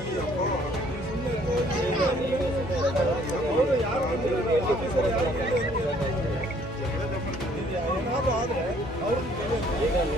Thank yeah. you.